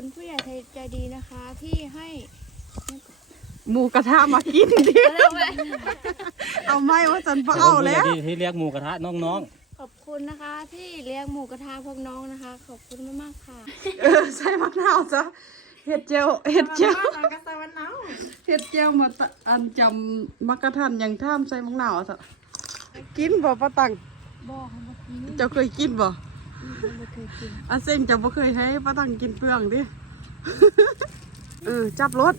คุณผู้ใหญ่ใจดีนะคะ ที่ให้หมูกระทะมากินดิ เอาไม่ว่าจันเปเอาแล้ว ที่ที่เรียกหมูกระทะน้องขอบคุณนะคะ ที่เลี้ยงหมูกระทะพวกน้องนะคะ ขอบคุณมากๆค่ะเออใส่มะนาวจ้ะเห็ดเจียวเห็ดเจียวตอนกระซาวันเนาเห็ดเจียวมาตะอันจำมักกะทันยังท่ามใส่มะนาวอะจ้ะกินบ่ปะตังบอกเขาเมื่อกี้เจ้าเคยกินบ่ ไม่เคยกินอาเส้นเจ้าบ่เคยให้ปะตังกินเปลืองดิ เออจับรถ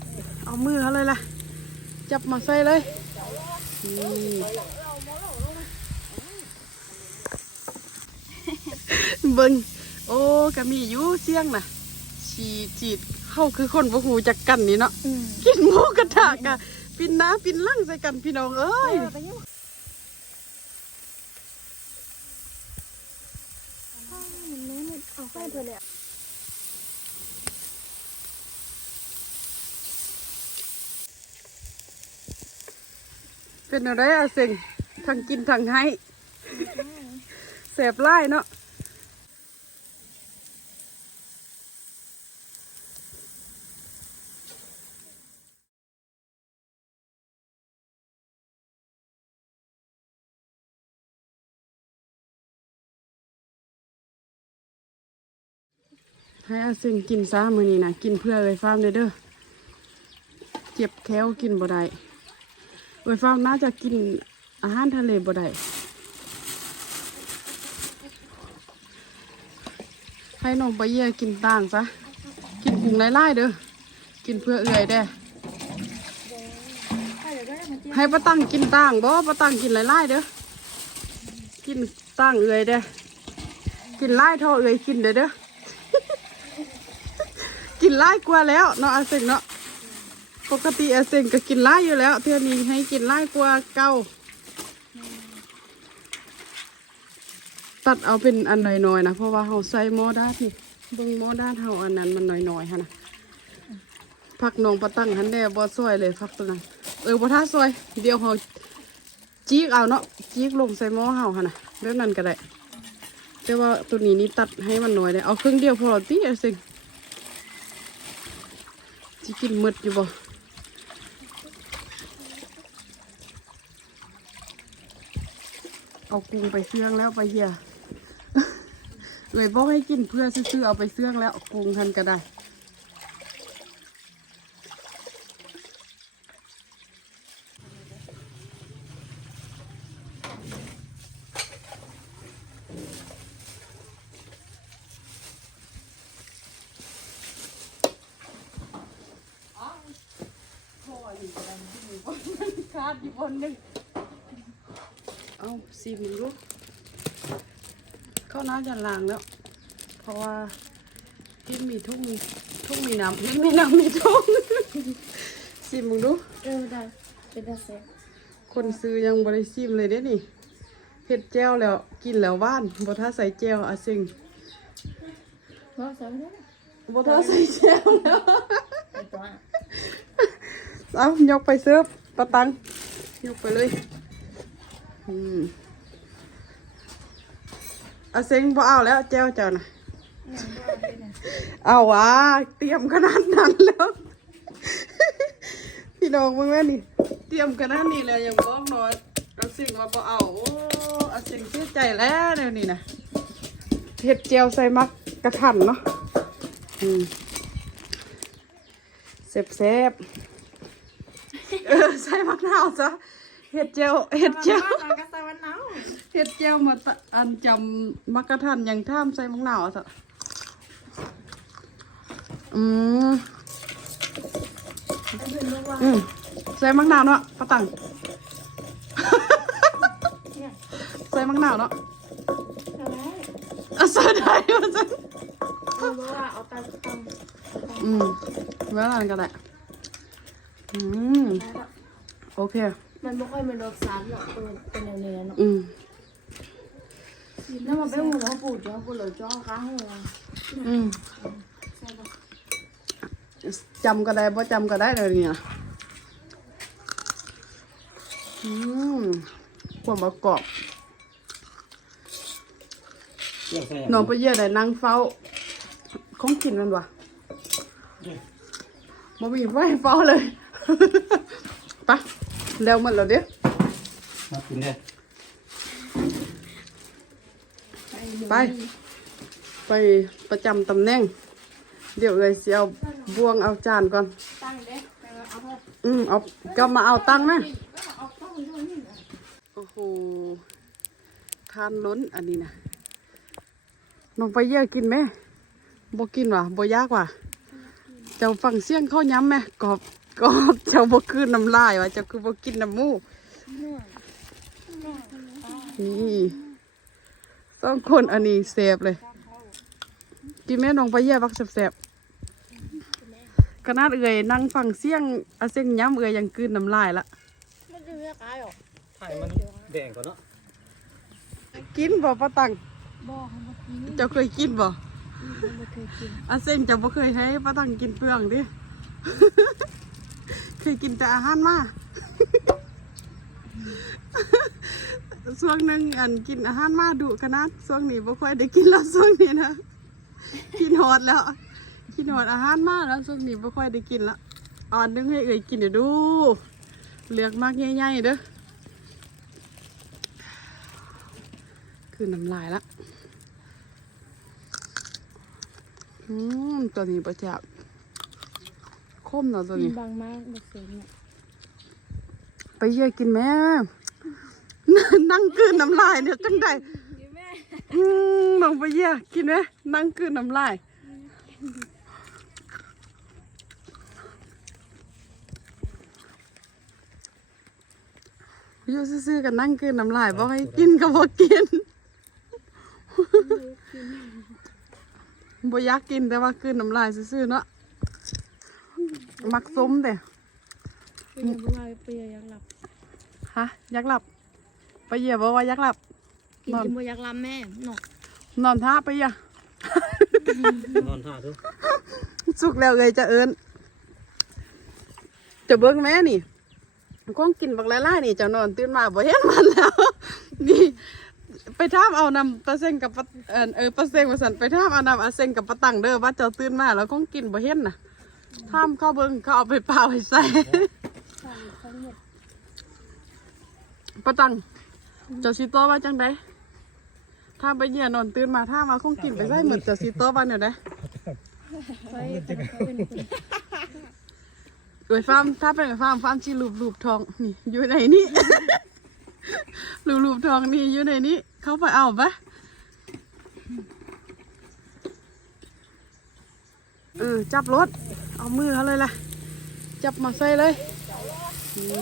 เอามือเขาเลยล่ะ จับมาใส่เลยนี่เบิ่งโอ้ก็มีอยู่เสียงน่ะ ฉีดจีดเข้าคือคนบ่หูจักกันนี่เนาะอืมกินหมูกระทะกะปินหน้าปินหลังใส่กันพี่น้องเอ้ย ไปยังมันไม่มัน เอาไปเถอะเลยเป็นอะไรอะเซ็งทั้งกินทั้งให้แสบไล่เนาะ ให้อาเซ็งกินซะมือนี้นะกินเพื่อเลยฟาร์มเด้อเด้อเจ็บแค้วกินบ่ได้เอ้ยฟ้ามน่าจะกินอาหารทะเลบ่ได้ให้น้องไปเยี่ยกินต่างซะกินกุ้งไล่ๆเด้อกินเพื่อเอื่อยเด้อให้ป้าตั้งกินต่างบ่ป้าตั้งกินไล่ๆเด้อกินต่างเอื่อยเด้อกินไล่เท่าเอื่อยกินเด้อเด้อ กินไล่กว่าแล้วเนาะอาเซงเนาะปกติอาเซงก็กินไล่อยู่แล้ว เทื่อนี้ให้กินไล่กว่าเก่าตัดเอาเป็นอันหน่อยๆนะเพราะว่าเขาใส่หม้อด้านนี่เบิ่งหม้อด้านเขาอันนั้นมันหน่อยๆฮะนะผักนองปะตั้งหันแน่บ่ซอยเลยผักตัวนั้นเออบ่ท่าซอย เดียวเขาจีกเอาเนาะจีกลงใส่หม้อเฮาฮะนะแบบนั้นก็ได้แต่ว่าตัวนี้นี่ตัดให้มันหน่อยเลยเอาครึ่งเดียวพอติอาเซง จิกินมดอยู่บ่เอากุ้งไปเสื่องแล้วไปเฮียเลยบอกให้กินเพื่อซื้อๆเอาไปเสื่องแล้วกุ้งทันก็ได้อยู่บนหนึง เอาสีมึงลูกเข้าน้ำจะล้างแล้ว เพราะว่าเห็นมีทุ่งทุ่งมีน้ำเห็นมีน้ำมีทุ่งสีมึงดูเออได้เป็นตาเซ็ตคนซื้อยังบริซิมเลยเด้นี่เผ็ดแจ้วแล้วกินแล้วว่านบ่ท่าใส่แจ้วอะซิงเพราะสามได้บ่ท่าใส่แจ้วแล้วเป็นตัวเอายกไปเสิร์ฟปะตังยกไปเลย อืมอาเซ็งบ่เอาแล้วแจ้วเจ้านะเอาวะเตรียมขนาดนั้นแล้ว พี่น้องมึงแม่นี่ เตรียมขนาดนี้แล้วยังบอกน้อยอาเซ็งว่าบ่เอาโอ้อาเซ็งเสียใจแล้วเดี๋ยวนี้นะเห็ดเจียวใส่มักกระทันเนาะอืมเซฟๆเออใส่มะนาวจ้ะ เห็ดเจียวเห็ดเจียวตอนกระซาวันเนาเห็ดเจียวมาตะอันจำมักกะทันยังท่ามใส่มะนาวอะจ้ะอืมอืมใส่มะนาวเนาะปะตังใส่มะนาวเนาะอะไรอะใส่ได้มาจ้ะเพราะว่าเอาตาตำอืมเวลากันแหละอืมโอเค มันไม่ค่อยเป็นรสซ้ำหรอกเป็นเป็นแนวๆเนาะอืมแล้วมันเป็นหัวปูดจ้าปูดเลยจ้าค้างหัวอืมใช่ปะจำก็ได้บ่จำก็ได้เลยเนี่ยอืมความประกอบๆเรียกใส่น้องไปเยี่ยได้นั่งเฝ้าของกินมันวะบ่มีไฟเฝ้าเลย ไปะ แล้วหมดแล้วเด้อมากินได้ไป ไปประจำตำแหน่ง เดี๋ยวเลยสิเอาบวงเอาจานก่อน ตั้งเด้ไปเอาเถอะอืมเอาก็มาเอาตังค์นะ เอาต้องด้วยนี่โอ้โห ทานล้นอันนี้นะน้องไปเยี่ยกินไหมบ่กินว่ะบ่ยากว่ะเจ้าฟังเสียงเข้าย้ำไหมกรอบ กรอบเจ้าบ่คืนน้ำลายว่ะเจ้าคือบ่กินน้ำมูกนี่สองคนอันนี้แสบเลย กินแม่น้องไปเยี่ยบักแสบๆขนาดเอ่ยนั่งฟังเสียงอาเสียงย้ำเอ่ยยังคืนน้ำลายละมันจะเรียกอะไรหรอถ่ายมันแดงก่อนเนาะกินบ่ปะตังบอกเขาเมื่อกี้นี่เจ้าเคยกินบ่เขาไม่เคยกินอาเซงเจ้าบ่เคยให้ปะตังกินเปลืองดิเคยกินแต่อาหารมาช่วงหนึ่งอันกินอาหารมาดุขนาดช่วงนี้บ่ค่อยได้กินแล้วช่วงนี้นะกินหอดแล้วกินหอดอาหารมาแล้วช่วงนี้บ่ค่อยได้กินละอ่อนนึงให้เอ่ยกินเดี๋ยวดู เลือกมากใหญ่ๆเด้อคือน้ำลายละอืมตัวนี้ประจับ คมเนาะตัวนี้ บางมากแบบเสียงเนี่ยไปเยี่ยกินแม่ นั่งกลืนน้ำลายเนี่ยจังได้อืมลองไปเยี่ยกินไหมนั่งกลืนน้ำลายอยู่ซื่อๆกันนั่งกลืนน้ำลายบอกให้กินก็บอกกินบ่อยากกินแต่ว่ากลืนน้ำลายซื่อๆเนาะ มักส้มแต่เป็นยังไงเปียยังหลับฮะอยากหลับ ไปเหยียบบอกว่าอยากหลับ กินนอนจนบ่อยากลำแม่หนอกนอนท่าไปอย่านอนท่าดูสุกแล้วเลยจะเอิญจะเบิ้งแม่นี่ก้องกินบักไล่ๆนี่เจะนอนตื่นมาบ่เห็นมันแล้วนี่ไปท่ามเอานำปลาเซ็งกับปลาเออเออปลาเซ็งมาสันไปท่ามเอานำอาเซ็งกับปลาตังเด้อว่าเจ้าตื่นมาแล้วก้องกินบ่เห็นน่ะ ท่ามเข้าเบิ้งเขาเอาไปเปล่าให้ใส่ปลาตังเจ้าชิโตว่าจังไดถ้าไปเหยียนอนตื่นมาถ้ามาคงกินไปใส่เหมือนเจ้าชิโตว่าเนี่ยได้ไปเขาเป็นคนเอ้ยฟาร์มถ้าเป็นฟาร์มฟาร์มชีลูบลูบทองนี่อยู่ในนี้ลูบลูบทองนี่อยู่ในนี้เขาไปเอาปะ เออจับรถ เอามือเขาเลยล่ะ จับมาใส่เลยนี่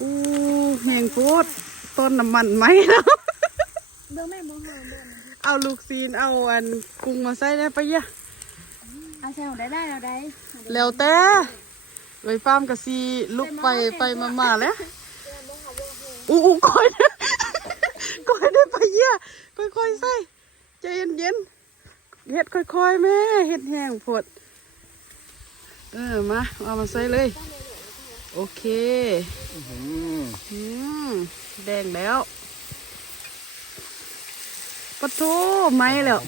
อู้แหงโคตรต้นน้ำมันไหมแล้วเบิ่งแม่บ่หอมเบิ่งเอาลูกซีนเอาอันกุ้งมาใส่ได้ปะเยะอาแซวได้ได้แล้วได้แล้วแต่ไว้ฟาร์มกะซีลุกไปไปมามาแล้วอู้อู้ก้อยเนี่ยก้อยได้ไปเยี่ยค่อยๆใส่ ใจเย็นๆเฮ็ดค่อยๆแม่เฮ็ดแห้งผดเออมาเอามาใส่เลย โอเคอืมแดงแล้วปะโถไหมแล้ว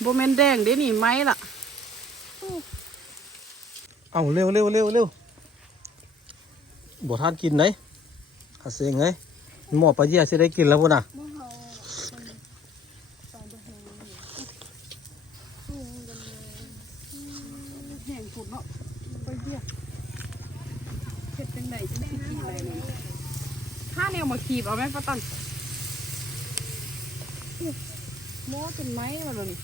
โบแมนแดงเด้นี่ไหมล่ะเอาเร็วเร็วเร็วเร็วบ่ทานกินไหนอาเสียงไงหมอปลาเยี่ยสิได้กินแล้วพุ่นน่ะ บ่หอมตอนบ่หอม แห้งผุดเนาะไปเยี่ยเฮ็ดจังไดจะได้กินอะไรเนี่ย ถ้าแนวมาขีบเอาไหมป้าตันโม้เป็นไม้มาเลยนี่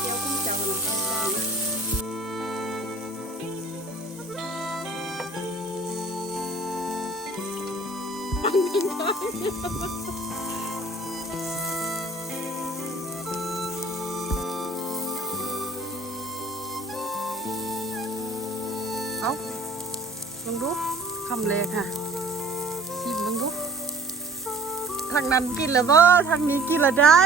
เดี๋ยวคุณจะเอาน้ำตาลใส่เอาลองดูคำแรกค่ะ ทางนั้นกินแล้วบ่ทางนี้กินแล้วได้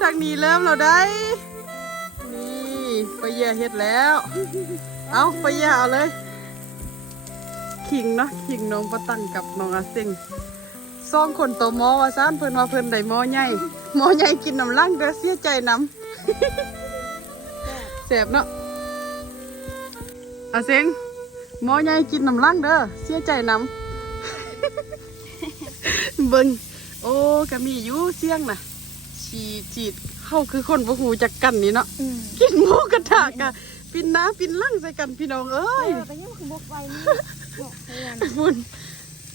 ทางนี้เริ่มแล้วได้ นี่ไปเหย่เฮ็ดแล้ว เอาไปเย่เอาเลย ขิงเนาะขิงน้องประตังกับน้องอาเซงสองคนโตหมอว่าซ่านเพิ่นว่าเพิ่นได้มอใหญ่มอใหญ่กินน้ำลังเด้อเสียใจน้ำแสบเนาะอาเซงมอใหญ่กินน้ำลังเด้อเสียใจน้ำ เบิ่งโอ้ก็มีอยู่เสียงน่ะฉีดฉีดเข้าคือคนบ่หูจักกันนี่เนาะอืมกินหมูกระทะกะปินน้าปินลั่งใส่กันพี่น้องเอ้เอยอไปยังคือบกไฟนี่บอกเพื่อนพุ่น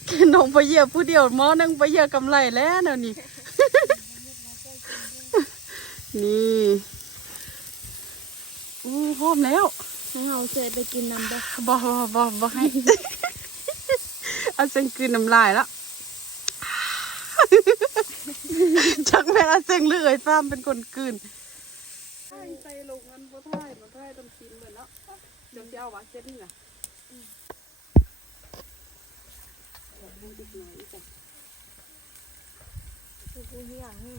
กินนมไปเหยียบผู้เดียวหมอนึงไปเหยียบกำไรแล้วเนาะนี่นี่อู้พร้อมแล้วให้เราเคยไปกินน้ำบ่บ่บ่บ่บ่ให้อาเซงคืนน้ำลายแล้ว จักแม่นอาเซงหรือเอ่ยฟ้ามเป็นคนคืนใจลงกันบ่ท่ายบ่ท่ายต้องกินเหมือนเนาะเดี๋ยวจะเอาวะเจ็ดนี่น่ะคือกูเหี้ยนี่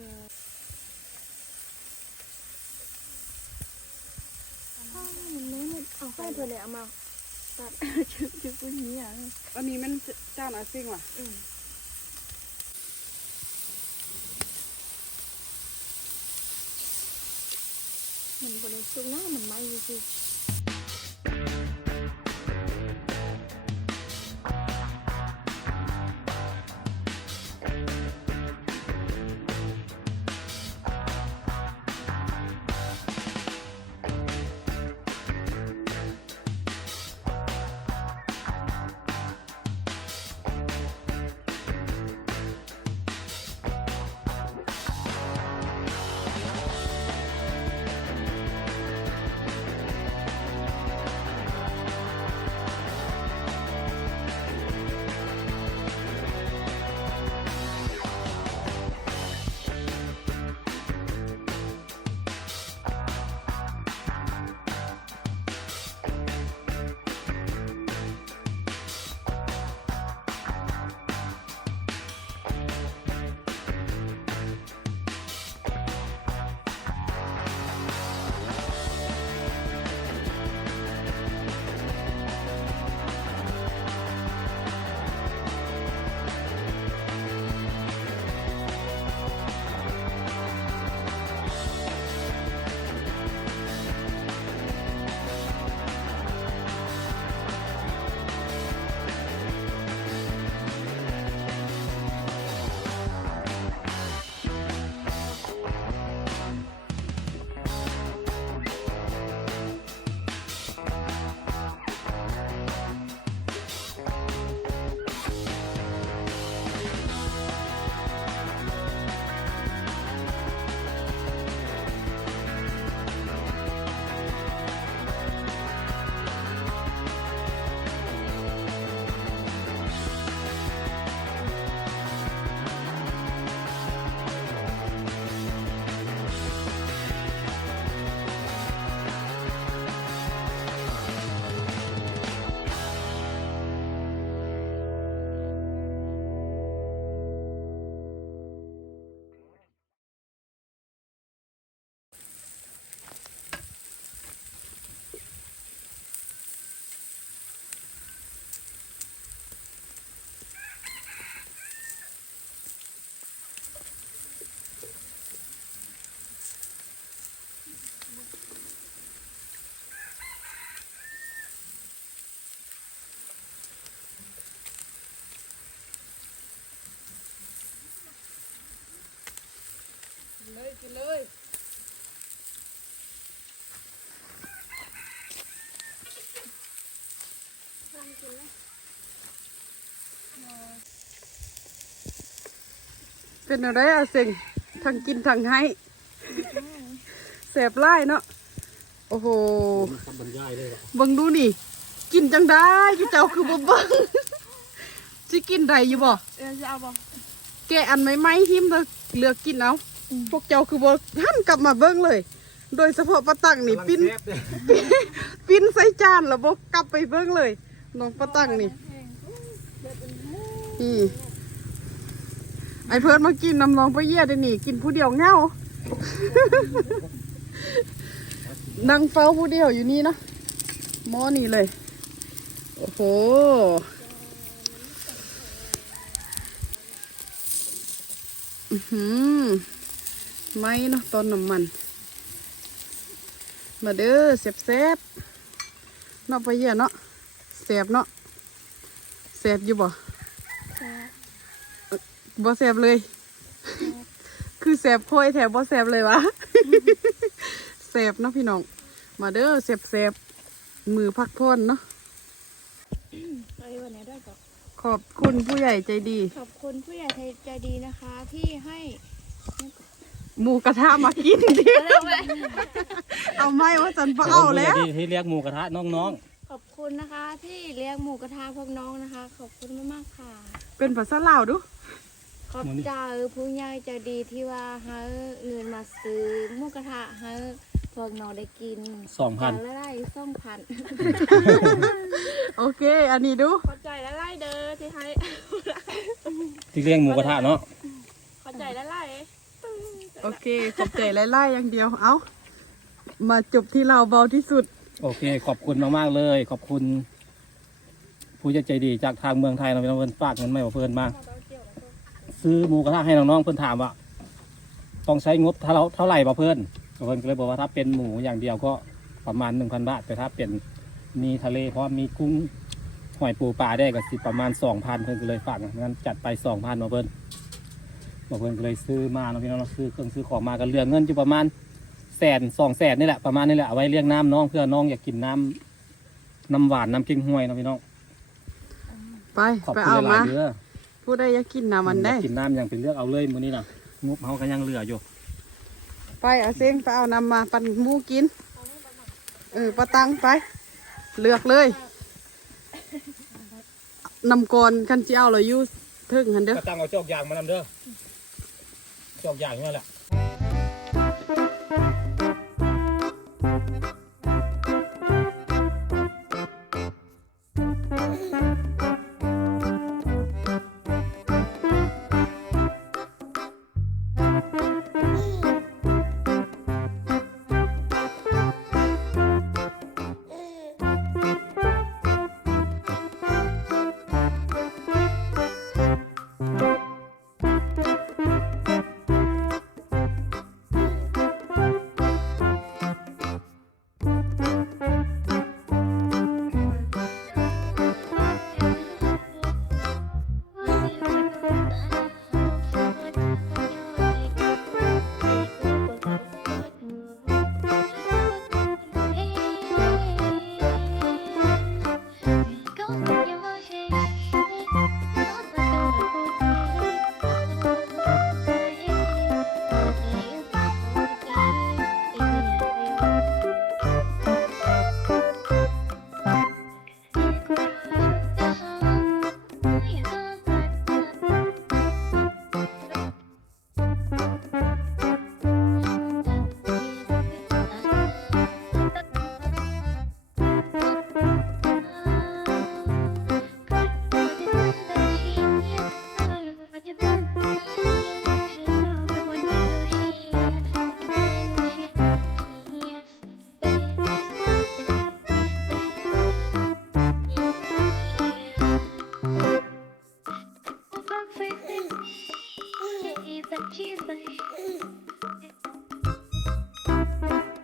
อ้าวมันไม่หมดเอาให้เพื่อนเลยเอามาตัดชุดชุดกูเหี้ยอันนี้มันจานอาเซงว่ะอืม มันบริสุทธิ์น กินเลยกินเลยฟังกินไหมเป็นอะไรอะเซ็งทั้งกินทั้งให้แสบไล่เนาะ โอ้โหคำบรรยายเลยว่ะเบิ่งดูนี่ กินจังได้อยู่เจ้าคือบ่เบิ่งสิกินได้อยู่บ่ เออจะเอาบ่แกะอันไหม้ๆหิมแล้วเลือกกินเอา พวกเจ้าคือบ่หันกลับมาเบิ่งเลย โดยเฉพาะปลาตังนี่ปิ้นกำลังแซ่บเลยปิ้นใส่จานแล้วบ่กลับไปเบิ่งเลยน้องปลาตังนี่นี่ไอเพิ่นมากินน้ำน้องไปเยี่ยเดยวนี่ กินผู้เดียวเหงานั่งเฝ้าผู้เดียวอยู่นี่เนาะหม้อนี่เลย โอ้โหอือหือ ไม่เนาะต้นน้ำมัน มาเด้อเสบเสบๆเนาะไปเยี่ยเนาะแสบเนาะแสบอยู่บ่แซ่บบ่แสบเลย คือแสบโค่อยแถบบ่แสบเลยวะแสบเนาะพี่น้อง มาเด้อแสบแสบๆมือพักพอนเนาะเอาไว้วันไหนด้วยก่อนขอบคุณผู้ใหญ่ใจดี ขอบคุณผู้ใหญ่ใจดีนะคะ ที่ให้ หมูกระทะมากินดิ เอาไม่ว่าสันปะเอาแล้ว ที่ที่เรียกหมูกระทะน้องขอบคุณนะคะที่เลี้ยงหมูกระทะพวกน้องนะคะ ขอบคุณมากๆค่ะ เป็นภาษาลาวดู ขอบใจผู้ใหญ่ใจดีที่ว่าให้เงินมาซื้อหมูกระทะให้พวกน้องได้กินสองพันแล้วได้สองพันโอเค อันนี้ดู ขอใจแล้วไล่เด้อที่ให้ๆที่เรียกหมูกระทะเนาะ ขอใจแล้วไล่ โอเค ขอบใจไล่ๆอย่างเดียว เอามาจบที่เราเบาที่สุด โอเค ขอบคุณมากๆเลย ขอบคุณ ผู้ใจดีจากทางเมืองไทยเราเป็นเพื่อนฝากเงินไม่มาเพื่อนมา ซื้อหมูกระทะให้น้องๆเพื่อนถามว่าต้องใช้งบเท่าเท่าไหร่บ่เพื่อนเพื่อนก็เลยบอกว่าถ้าเป็นหมูอย่างเดียวก็ประมาณหนึ่งพันบาท แต่ถ้าเป็นมีทะเลเพราะมีกุ้งหอยปูปลาได้ก็สิประมาณสองพันเพื่อนก็เลยฝากงั้นจัดไปสองพันมาเพื่อน มาเพื่อนก็เลยซื้อมาเนาะพี่น้องเราซื้อเครื่องซื้อของมากันเหลือเงินอยู่ประมาณแสนสองแสนนี่แหละประมาณนี้แหละเอาไว้เลี้ยงน้ำน้องเพื่อน้องอยากกินน้ำน้ำหวานน้ำเก๊งห้วยเนาะพี่น้องไปขอบไปคุณเอาหลามายๆเด้อผู้ใดอยากกินน้ำมันได้ อยากกินน้ำอย่างเป็นเลือกเอาเลยมื้อนี้นะงบเขาก็ยังเหลืออยู่ไปเอาเซ็งไปเอาน้ำมาปั่นหมูกิน เออปะตังไป เลือกเลยนำกรคันเจียวเลยอยู่ถึงหันเด้อก็ตั้งเอาจอกยางมานำเด้อ เกี่ยวยากอย่างนี้แหละ